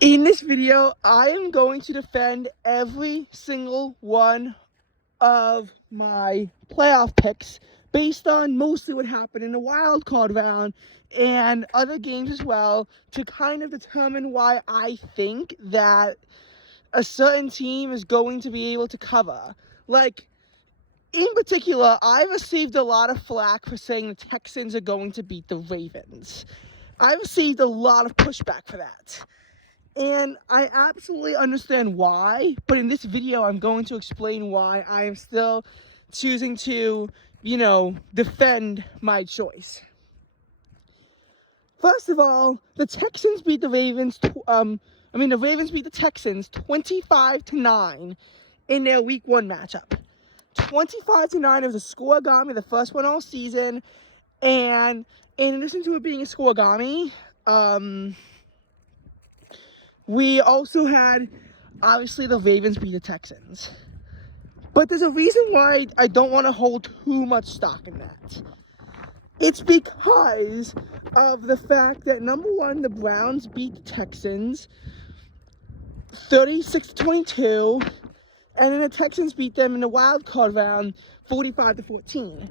In this video, I am going to defend every single one of my playoff picks based on mostly what happened in the wild card round and other games as well, to kind of determine why I think that a certain team is going to be able to cover. Like, in particular, I received a lot of flack for saying the Texans are going to beat the Ravens. I received a lot of pushback for that. And I absolutely understand why, but in this video, I'm going to explain why I am still choosing to, defend my choice. First of all, the Texans beat the Ravens, the Ravens beat the Texans 25-9 in their week 1 matchup. 25-9 was a scoregami, the first one all season, and in addition to it being a scoregami, we also had, obviously, the Ravens beat the Texans. But there's a reason why I don't want to hold too much stock in that. It's because of the fact that, number one, the Browns beat the Texans 36-22, and then the Texans beat them in the wild card round 45-14.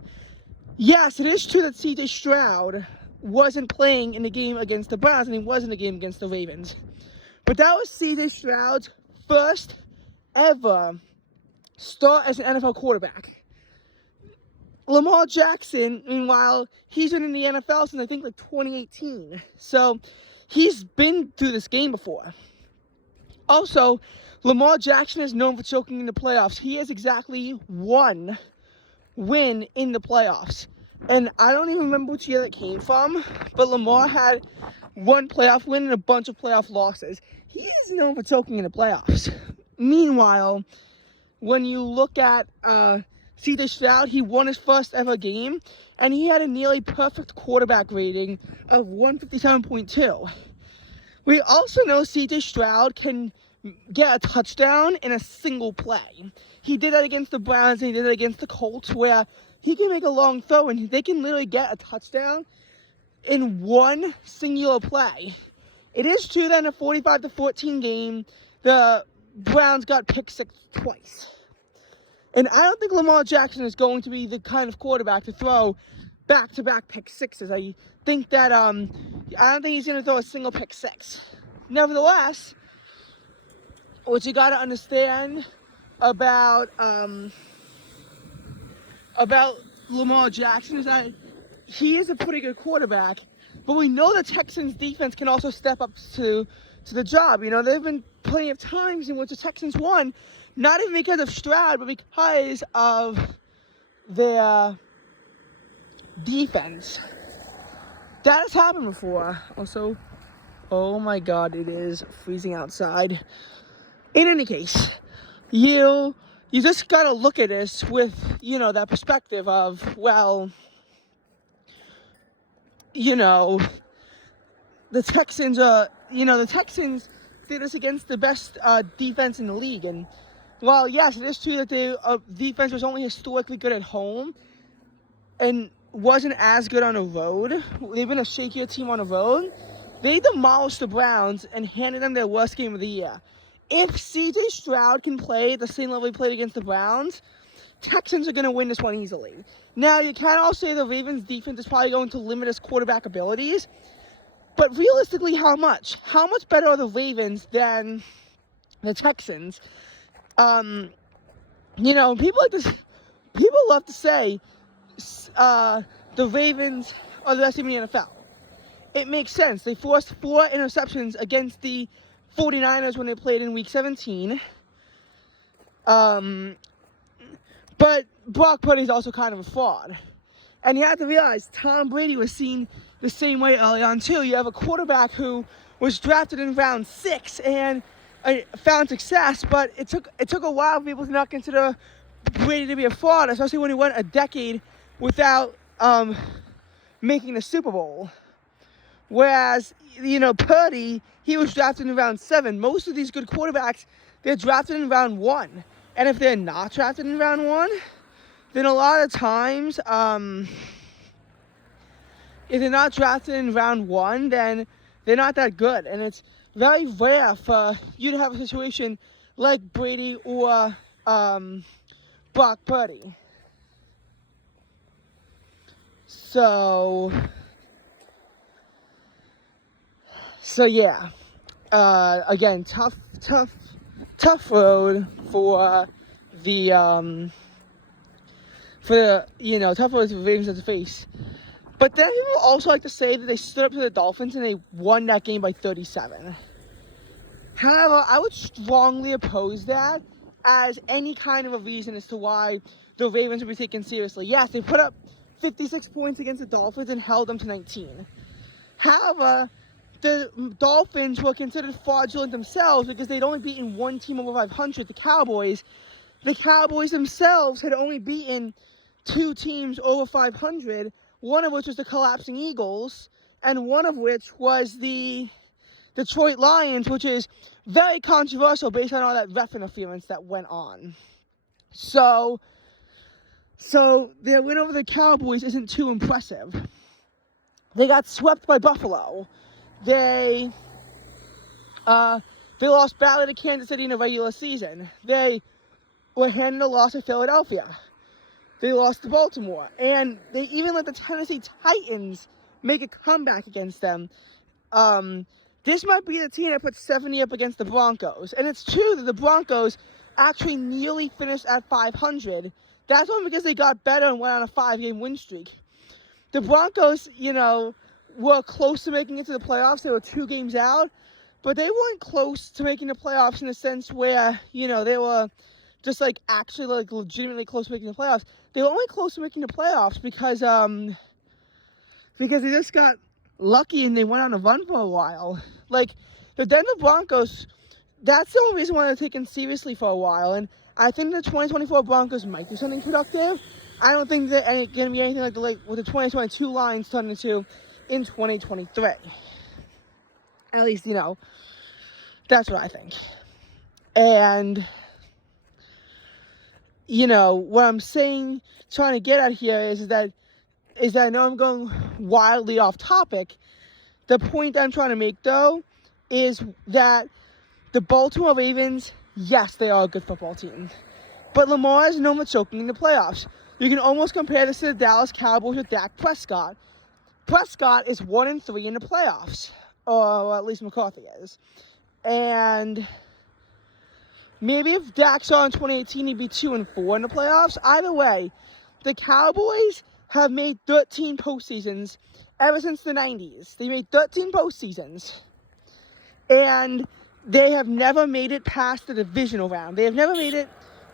Yes, it is true that C.J. Stroud wasn't playing in the game against the Browns, and he was in the game against the Ravens. But that was C.J. Stroud's first ever start as an NFL quarterback. Lamar Jackson, meanwhile, he's been in the NFL since I think 2018. So he's been through this game before. Also, Lamar Jackson is known for choking in the playoffs. He has exactly one win in the playoffs. And I don't even remember which year that came from, but Lamar had one playoff win and a bunch of playoff losses. He is known for choking in the playoffs. Meanwhile, when you look at C.J. Stroud, he won his first ever game, and he had a nearly perfect quarterback rating of 157.2. We also know C.J. Stroud can get a touchdown in a single play. He did that against the Browns, and he did it against the Colts, where he can make a long throw, and they can literally get a touchdown in one singular play. It is true that in a 45-14 game, the Browns got pick six twice. And I don't think Lamar Jackson is going to be the kind of quarterback to throw back-to-back pick sixes. I think that I don't think he's going to throw a single pick six. Nevertheless, what you got to understand about Lamar Jackson is that he is a pretty good quarterback, but we know the Texans defense can also step up to the job. There have been plenty of times in which the Texans won, not even because of Stroud, but because of their defense. That has happened before. Also, oh my God, it is freezing outside. In any case, you just gotta look at this with, that perspective of, well, the Texans did this against the best defense in the league. And while, yes, it is true that their defense was only historically good at home and wasn't as good on the road, they've been a shakier team on the road, they demolished the Browns and handed them their worst game of the year. If C.J. Stroud can play at the same level he played against the Browns, Texans are going to win this one easily. Now, you can also say the Ravens' defense is probably going to limit his quarterback abilities, but realistically, how much? How much better are the Ravens than the Texans? People love to say the Ravens are the best team in the NFL. It makes sense. They forced 4 interceptions against the 49ers when they played in Week 17. But Brock Purdy is also kind of a fraud. And you have to realize Tom Brady was seen the same way early on, too. You have a quarterback who was drafted in round 6 and found success, but it took a while for people to not consider Brady to be a fraud, especially when he went a decade without making the Super Bowl. Whereas, Purdy, he was drafted in round 7. Most of these good quarterbacks, they're drafted in round 1. And if they're not drafted in round 1, then a lot of times, if they're not drafted in round 1, then They're not that good, and it's very rare for you to have a situation like Brady or Brock Purdy. So yeah. Again, tough road for the tough road for the Ravens to face. But then people also like to say that they stood up to the Dolphins and they won that game by 37. However, I would strongly oppose that as any kind of a reason as to why the Ravens would be taken seriously. Yes, they put up 56 points against the Dolphins and held them to 19. However, the Dolphins were considered fraudulent themselves because they'd only beaten one team over 500, the Cowboys. The Cowboys themselves had only beaten two teams over 500, one of which was the collapsing Eagles, and one of which was the Detroit Lions, which is very controversial based on all that ref interference that went on. So their win over the Cowboys isn't too impressive. They got swept by Buffalo. They lost badly to Kansas City in the regular season. They were handed a loss to Philadelphia. They lost to Baltimore. And they even let the Tennessee Titans make a comeback against them. This might be the team that put 70 up against the Broncos. And it's true that the Broncos actually nearly finished at 500. That's only because they got better and went on a 5-game win streak. The Broncos, were close to making it to the playoffs. They were 2 games out. But they weren't close to making the playoffs in the sense where, they were just, actually, legitimately close to making the playoffs. They were only close to making the playoffs because they just got lucky and they went on a run for a while. The Denver Broncos, that's the only reason why they're taken seriously for a while. And I think the 2024 Broncos might do something productive. I don't think that it's going to be anything like what the 2022 Lions turned into in 2023. At least, that's what I think. And, what I'm trying to get at here is that I know I'm going wildly off topic. The point I'm trying to make, though, is that the Baltimore Ravens, yes, they are a good football team. But Lamar is known for choking in the playoffs. You can almost compare this to the Dallas Cowboys with Dak Prescott. Prescott is 1-3 in the playoffs. Or at least McCarthy is. And maybe if Dak saw in 2018, he'd be 2-4 in the playoffs. Either way, the Cowboys have made 13 postseasons ever since the 90s. They made 13 postseasons. And they have never made it past the divisional round. They have never made it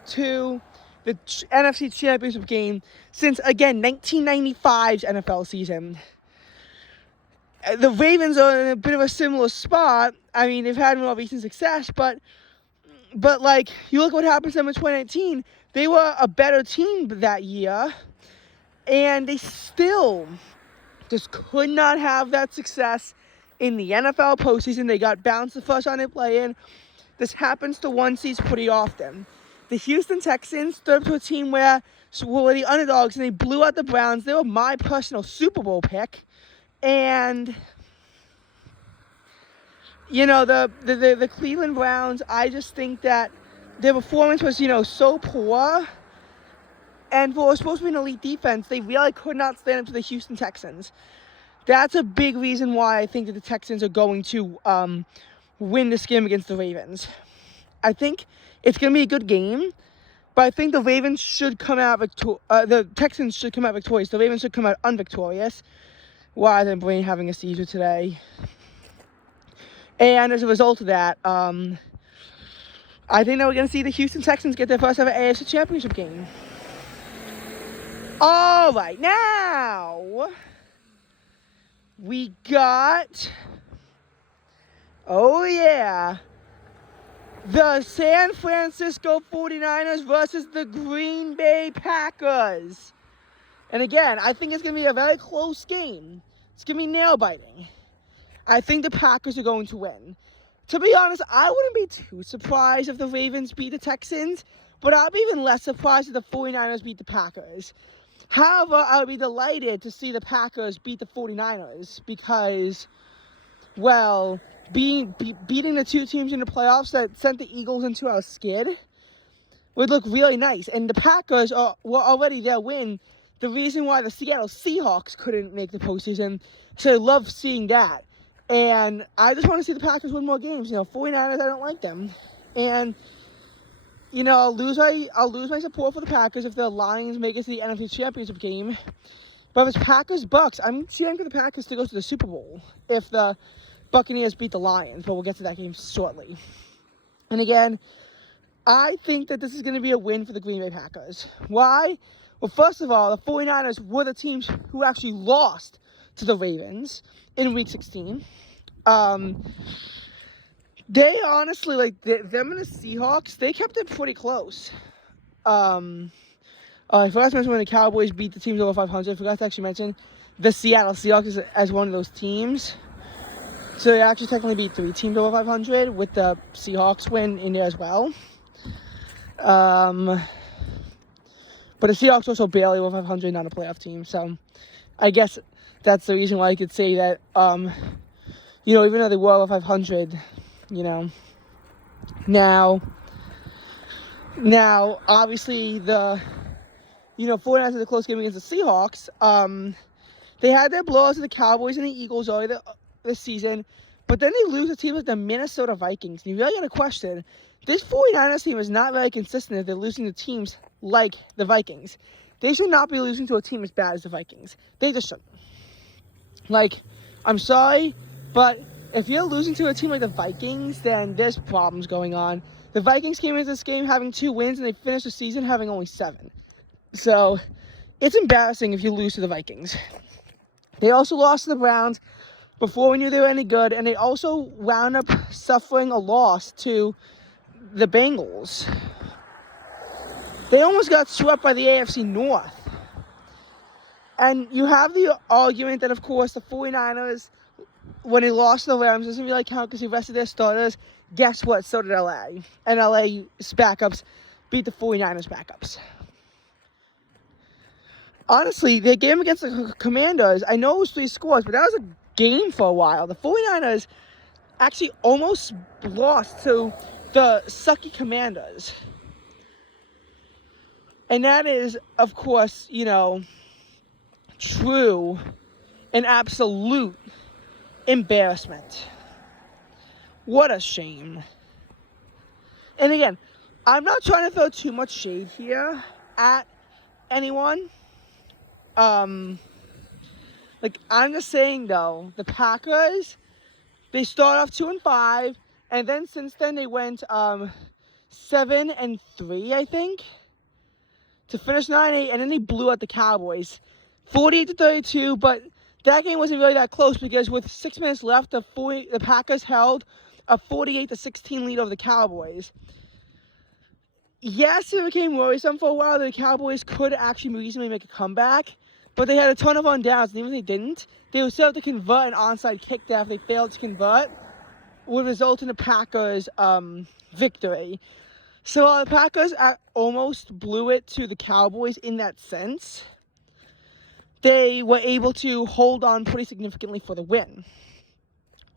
to the NFC Championship game since, again, 1995's NFL season. The Ravens are in a bit of a similar spot. I mean, they've had more recent success, but you look what happened to them in 2019. They were a better team that year, and they still just could not have that success in the NFL postseason. They got bounced the first round they play in. This happens to one seeds pretty often. The Houston Texans stood up to a team where were the underdogs, and they blew out the Browns. They were my personal Super Bowl pick. And, the Cleveland Browns, I just think that their performance was, so poor. And for what was supposed to be an elite defense, they really could not stand up to the Houston Texans. That's a big reason why I think that the Texans are going to win this game against the Ravens. I think it's going to be a good game, but I think the Ravens should come out the Texans should come out victorious. The Ravens should come out unvictorious. Why is my brain having a seizure today? And as a result of that, I think that we're going to see the Houston Texans get their first ever AFC Championship game. All right, now we got, the San Francisco 49ers versus the Green Bay Packers. And again, I think it's going to be a very close game. It's going to be nail-biting. I think the Packers are going to win. To be honest, I wouldn't be too surprised if the Ravens beat the Texans, but I'd be even less surprised if the 49ers beat the Packers. However, I would be delighted to see the Packers beat the 49ers because well, beating the two teams in the playoffs that sent the Eagles into a skid would look really nice. And the Packers were already their win. The reason why the Seattle Seahawks couldn't make the postseason. So I love seeing that. And I just want to see the Packers win more games. 49ers, I don't like them. And, I'll lose my support for the Packers if the Lions make it to the NFC Championship game. But if it's Packers-Bucks, I'm cheering for the Packers to go to the Super Bowl if the Buccaneers beat the Lions. But we'll get to that game shortly. And again, I think that this is going to be a win for the Green Bay Packers. Why? Well, first of all, the 49ers were the teams who actually lost to the Ravens in Week 16. They honestly, them and the Seahawks, they kept it pretty close. I forgot to mention when the Cowboys beat the teams over 500. I forgot to actually mention the Seattle Seahawks as one of those teams. So they actually technically beat 3 teams over 500 with the Seahawks win in there as well. But the Seahawks also barely over 500, not a playoff team. So I guess that's the reason why I could say that, even though they were over 500, now, obviously the, 49ers had a close game against the Seahawks. They had their blowouts to the Cowboys and the Eagles early this season, but then they lose to teams like the Minnesota Vikings. And you really got to question, this 49ers team is not very consistent if they're losing to teams like the Vikings. They should not be losing to a team as bad as the Vikings. They just shouldn't. I'm sorry, but if you're losing to a team like the Vikings, then there's problems going on. The Vikings came into this game having 2 wins, and they finished the season having only 7. So it's embarrassing if you lose to the Vikings. They also lost to the Browns before we knew they were any good, and they also wound up suffering a loss to the Bengals. They almost got swept by the AFC North. And you have the argument that, of course, the 49ers, when they lost to the Rams, doesn't really count because they rested their starters. Guess what? So did LA. And LA's backups beat the 49ers backups. Honestly, the game against the Commanders, I know it was 3 scores, but that was a game for a while. The 49ers actually almost lost to the sucky Commanders. And that is, of course, true and absolute embarrassment. What a shame. And again, I'm not trying to throw too much shade here at anyone. I'm just saying, though, the Packers, they start off 2-5, and then since then they went 7-3, I think, to finish 9-8, and then they blew out the Cowboys 48-32. But that game wasn't really that close because with 6 minutes left, the Packers held a 48-16 lead over the Cowboys. Yes, it became worrisome for a while. The Cowboys could actually reasonably make a comeback, but they had a ton of on downs, and even if they didn't, they would still have to convert an onside kick that if they failed to convert would result in the Packers' victory. So the Packers almost blew it to the Cowboys in that sense. They were able to hold on pretty significantly for the win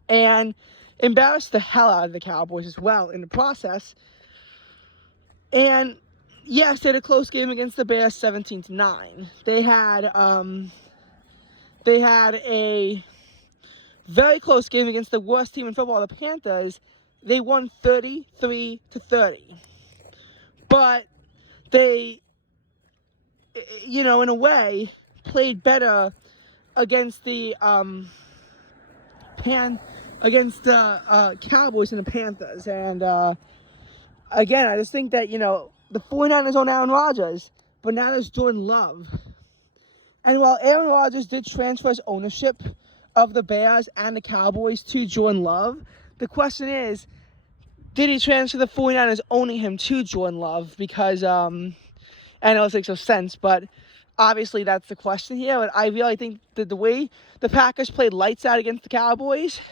and embarrassed the hell out of the Cowboys as well in the process. And yes, they had a close game against the Bears, 17-9. They had a very close game against the worst team in football, the Panthers. They won 33-30. But they, in a way, played better against the Cowboys and the Panthers. And again, I just think that, the 49ers own Aaron Rodgers, but now there's Jordan Love. And while Aaron Rodgers did transfer his ownership of the Bears and the Cowboys to Jordan Love, the question is, did he transfer the 49ers owning him to Jordan Love? Because, I know it makes no sense, but obviously that's the question here. But I really think that the way the Packers played lights out against the Cowboys,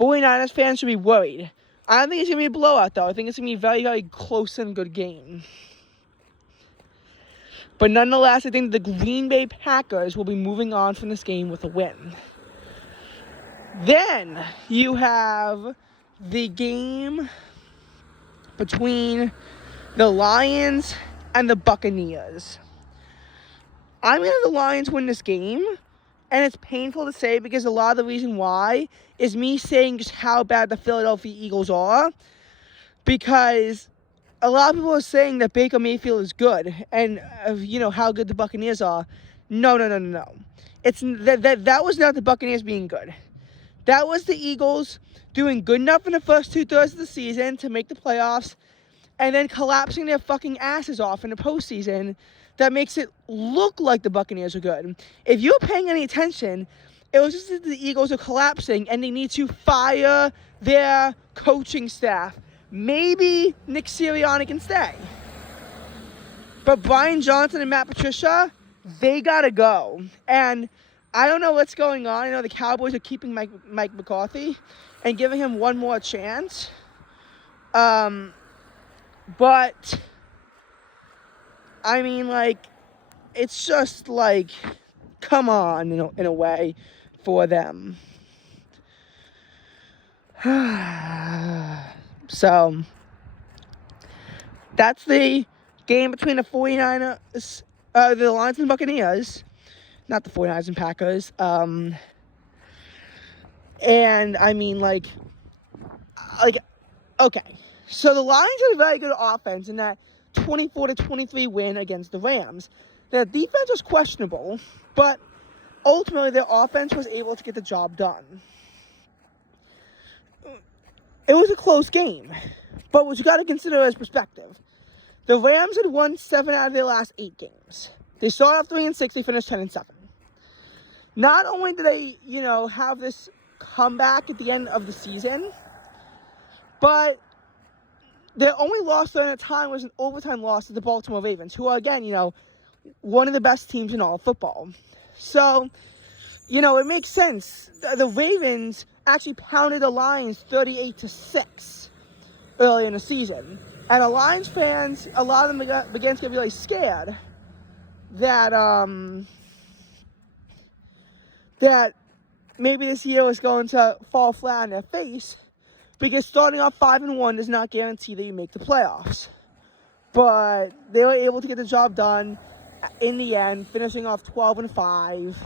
49ers fans should be worried. I don't think it's going to be a blowout, though. I think it's going to be a very, very close and good game. But nonetheless, I think the Green Bay Packers will be moving on from this game with a win. Then you have the game between the Lions and the Buccaneers. I'm going to have the Lions win this game, and it's painful to say because a lot of the reason why is me saying just how bad the Philadelphia Eagles are, because a lot of people are saying that Baker Mayfield is good and, how good the Buccaneers are. No. It's that was not the Buccaneers being good. That was the Eagles doing good enough in the first 2/3 of the season to make the playoffs and then collapsing their fucking asses off in the postseason. That makes it look like the Buccaneers are good. If you're paying any attention, it was just that the Eagles are collapsing and they need to fire their coaching staff. Maybe Nick Sirianni can stay. But Brian Johnson and Matt Patricia, they gotta go. And I don't know what's going on. I know the Cowboys are keeping Mike McCarthy and giving him one more chance. But I mean, it's just come on, in a way, for them. So, that's the game between the 49ers, the Lions and Buccaneers. Not the 49ers and Packers. And, I mean, okay. So, the Lions had a very good offense in that 24-23 win against the Rams. Their defense was questionable, but ultimately their offense was able to get the job done. It was a close game, but what you got to consider is perspective. The Rams had won 7 out of their last 8 games. They started off 3-6, they finished 10-7. Not only did they, have this comeback at the end of the season, but their only loss during that time was an overtime loss to the Baltimore Ravens, who are, again, one of the best teams in all of football. So, it makes sense. The Ravens actually pounded the Lions 38-6 early in the season. And the Lions fans, a lot of them began to get really scared that maybe this year was going to fall flat on their face, because starting off 5-1 does not guarantee that you make the playoffs. But they were able to get the job done in the end, finishing off 12-5.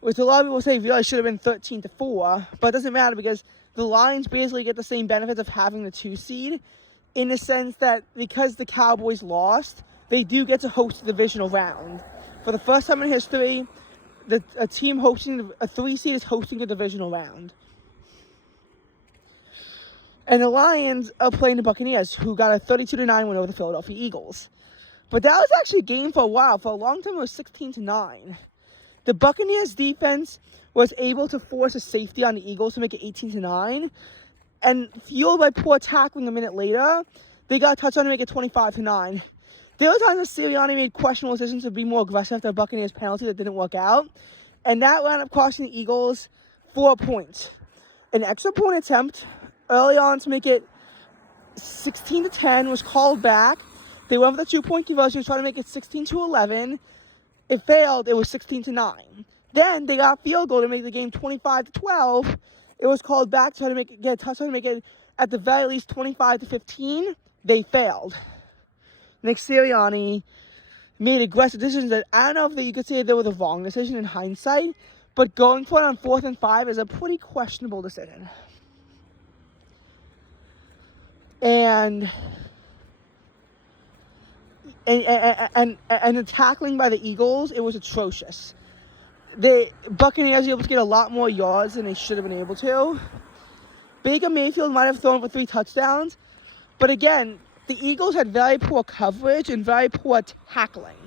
Which a lot of people say really should have been 13-4, but it doesn't matter because the Lions basically get the same benefits of having the 2 seed, in the sense that because the Cowboys lost, they do get to host the divisional round. For the first time in history, a team hosting a 3 seed is hosting the divisional round. And the Lions are playing the Buccaneers, who got a 32-9 win over the Philadelphia Eagles. But that was actually a game for a while. For a long time, it was 16-9. The Buccaneers defense was able to force a safety on the Eagles to make it 18-9. And fueled by poor tackling a minute later, they got a touchdown to make it 25-9. There were times that Sirianni made questionable decisions to be more aggressive after a Buccaneers penalty that didn't work out. And that wound up costing the Eagles 4 points. An extra point attempt early on to make it 16-10 was called back. They went for the 2-point conversion to try to make it 16-11. It failed. It was 16-9. Then they got a field goal to make the game 25-12. It was called back to try to get a touchdown to make it at the very least 25-15. They failed. Nick Sirianni made aggressive decisions that I don't know if you could say they were the wrong decision in hindsight, but going for it on 4th and 5 is a pretty questionable decision. And the tackling by the Eagles, it was atrocious. The Buccaneers were able to get a lot more yards than they should have been able to. Baker Mayfield might have thrown for 3 touchdowns, but again, the Eagles had very poor coverage and very poor tackling.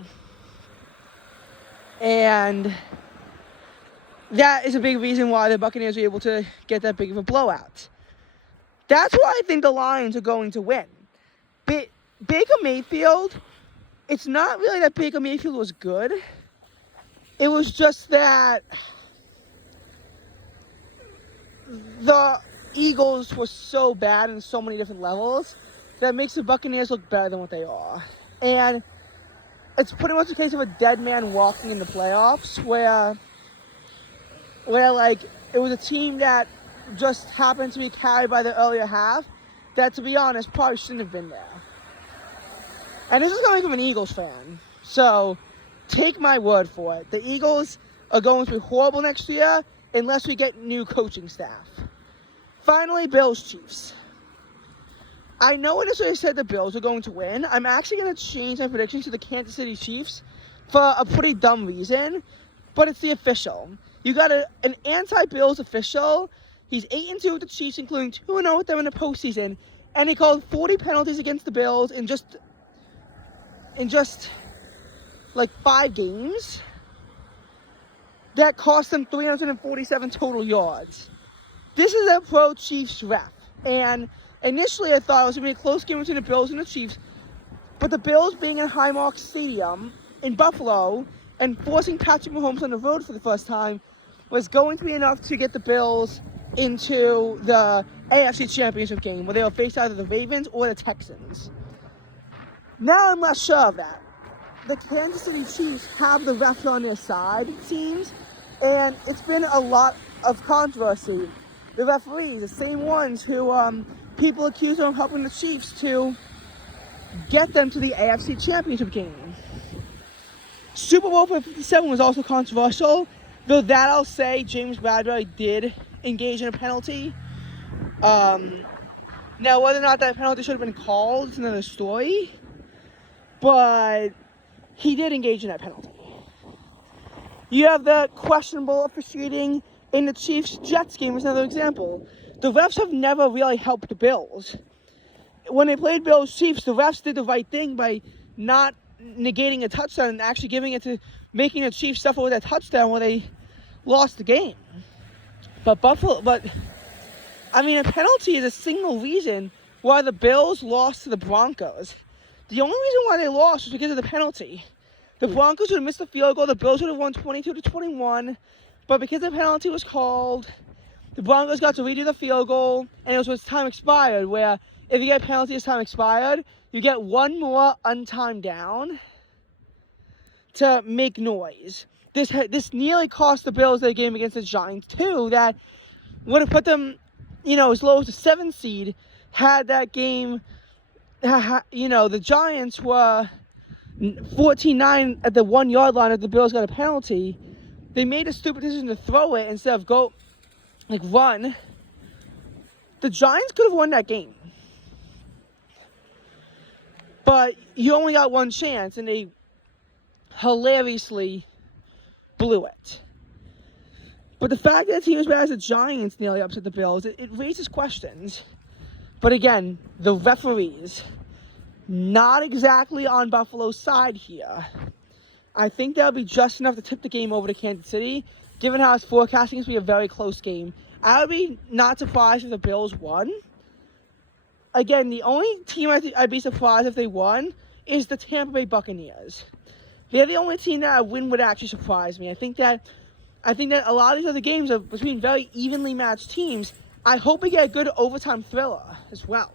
And that is a big reason why the Buccaneers were able to get that big of a blowout. That's why I think the Lions are going to win. Baker Mayfield, it's not really that Baker Mayfield was good. It was just that the Eagles were so bad in so many different levels that makes the Buccaneers look better than what they are. And it's pretty much a case of a dead man walking in the playoffs, where like it was a team that just happened to be carried by the earlier half that, to be honest, probably shouldn't have been there. And this is coming from an Eagles fan, so take my word for it. The Eagles are going to be horrible next year unless we get new coaching staff. Finally, Bills-Chiefs. I know initially I said the Bills are going to win. I'm actually going to change my predictions to the Kansas City Chiefs for a pretty dumb reason, but it's the official. You got an anti-Bills official. He's 8-2 with the Chiefs, including 2-0 with them in the postseason, and he called 40 penalties against the Bills in just like 5 games that cost them 347 total yards. This is a pro Chiefs ref, and initially I thought it was going to be a close game between the Bills and the Chiefs, but the Bills being in Highmark Stadium in Buffalo and forcing Patrick Mahomes on the road for the first time was going to be enough to get the Bills into the AFC Championship game, where they will face either the Ravens or the Texans. Now I'm less sure of that. The Kansas City Chiefs have the refs on their side, it seems, and it's been a lot of controversy. The referees, the same ones who people accuse of helping the Chiefs to get them to the AFC Championship game. Super Bowl 57 was also controversial, though that I'll say James Bradbury did engage in a penalty. Now, whether or not that penalty should have been called is another story, but he did engage in that penalty. You have the questionable officiating in the Chiefs-Jets game is another example. The refs have never really helped the Bills. When they played Bills-Chiefs, the refs did the right thing by not negating a touchdown and actually making the Chiefs suffer with that touchdown where they lost the game. But a penalty is a single reason why the Bills lost to the Broncos. The only reason why they lost was because of the penalty. The Broncos would have missed the field goal. The Bills would have won 22-21. But because the penalty was called, the Broncos got to redo the field goal, and it was when time expired, where if you get a penalty as time expired, you get one more untimed down to make noise. This nearly cost the Bills their game against the Giants, too, that would have put them, as low as a 7 seed had that game. The Giants were 14-9 at the 1 yard line if the Bills got a penalty. They made a stupid decision to throw it instead of run. The Giants could have won that game. But you only got one chance, and they hilariously blew it. But the fact that a team as bad as the Giants nearly upset the Bills, it raises questions. But again, the referees, not exactly on Buffalo's side here. I think that'll be just enough to tip the game over to Kansas City, given how it's forecasting to be a very close game. I would be not surprised if the Bills won. Again, the only team I'd be surprised if they won is the Tampa Bay Buccaneers. They're the only team that a win would actually surprise me. I think that a lot of these other games are between very evenly matched teams. I hope we get a good overtime thriller as well.